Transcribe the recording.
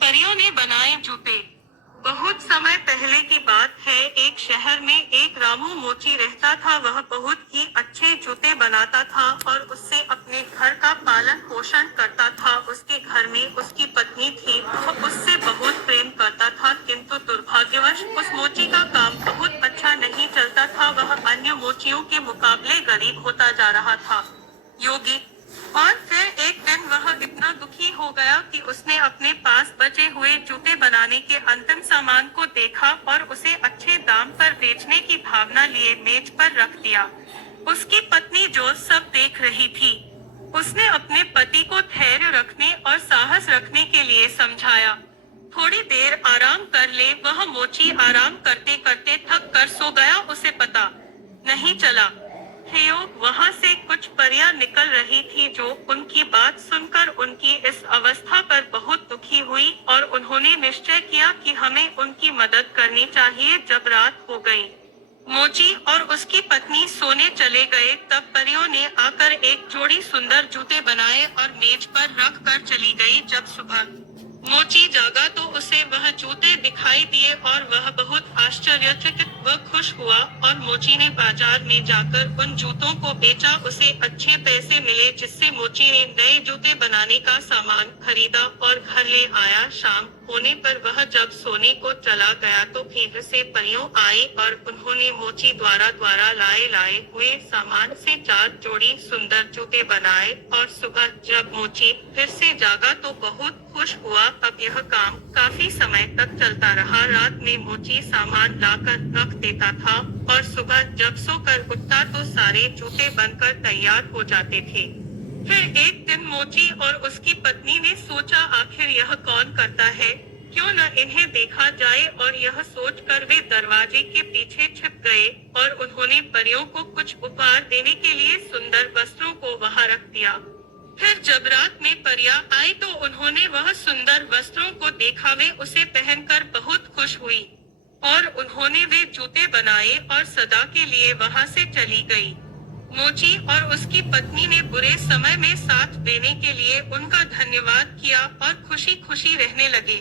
परियों ने बनाए जूते। बहुत समय पहले की बात है, एक शहर में एक रामू मोची रहता था। वह बहुत ही अच्छे जूते बनाता था और उससे अपने घर का पालन पोषण करता था। उसके घर में उसकी पत्नी थी, वह उससे बहुत प्रेम करता था, किंतु दुर्भाग्यवश उस मोची का काम बहुत अच्छा नहीं चलता था। वह अन्य मोचियों के मुकाबले गरीब होता जा रहा था। योगी। और फिर एक दिन वह इतना दुखी हो गया कि उसने अपने पास बचे हुए जूते बनाने के अंतिम सामान को देखा और उसे अच्छे दाम पर बेचने की भावना लिए मेज पर रख दिया। उसकी पत्नी जो सब देख रही थी, उसने अपने पति को धैर्य रखने और साहस रखने के लिए समझाया। थोड़ी देर आराम कर ले। वह मोची आराम करते करते थक कर सो गया। उसे पता नहीं चला वहां से कुछ परियां निकल रही थी जो उनकी बात सुनकर उनकी इस अवस्था पर बहुत दुखी हुई और उन्होंने निश्चय किया कि हमें उनकी मदद करनी चाहिए। जब रात हो गई, मोची और उसकी पत्नी सोने चले गए, तब परियों ने आकर एक जोड़ी सुंदर जूते बनाए और मेज पर रख कर चली गई। जब सुबह मोची जागा तो उसे वह जूते दिखाई दिए और वह बहुत आश्चर्यचकित व खुश हुआ और मोची ने बाजार में जाकर उन जूतों को बेचा। उसे अच्छे पैसे मिले, जिससे मोची ने नए जूते बनाने का सामान खरीदा और घर ले आया। शाम होने पर वह जब सोने को चला गया तो फिर से परियों आई और उन्होंने मोची द्वारा लाए हुए सामान से 4 जोड़ी सुंदर जूते बनाए। और सुबह जब मोची फिर से जागा तो बहुत खुश हुआ। अब यह काम काफी समय तक चलता रहा। रात में मोची सामान लाकर रख देता था और सुबह जब सोकर उठता तो सारे जूते बनकर तैयार हो जाते थे। फिर एक दिन मोची और उसकी पत्नी ने सोचा, आखिर यह कौन करता है, क्यों न इन्हें देखा जाए। और यह सोचकर वे दरवाजे के पीछे छिप गए और उन्होंने परियों को कुछ उपहार देने के लिए सुंदर वस्त्रों को वहां रख दिया। फिर जब रात में परियां आई तो उन्होंने वह सुंदर वस्त्रों को देखा। वे उसे पहनकर बहुत खुश हुई और उन्होंने वे जूते बनाए और सदा के लिए वहां से चली गई। मोची और उसकी पत्नी ने बुरे समय में साथ देने के लिए उनका धन्यवाद किया और खुशी खुशी रहने लगे।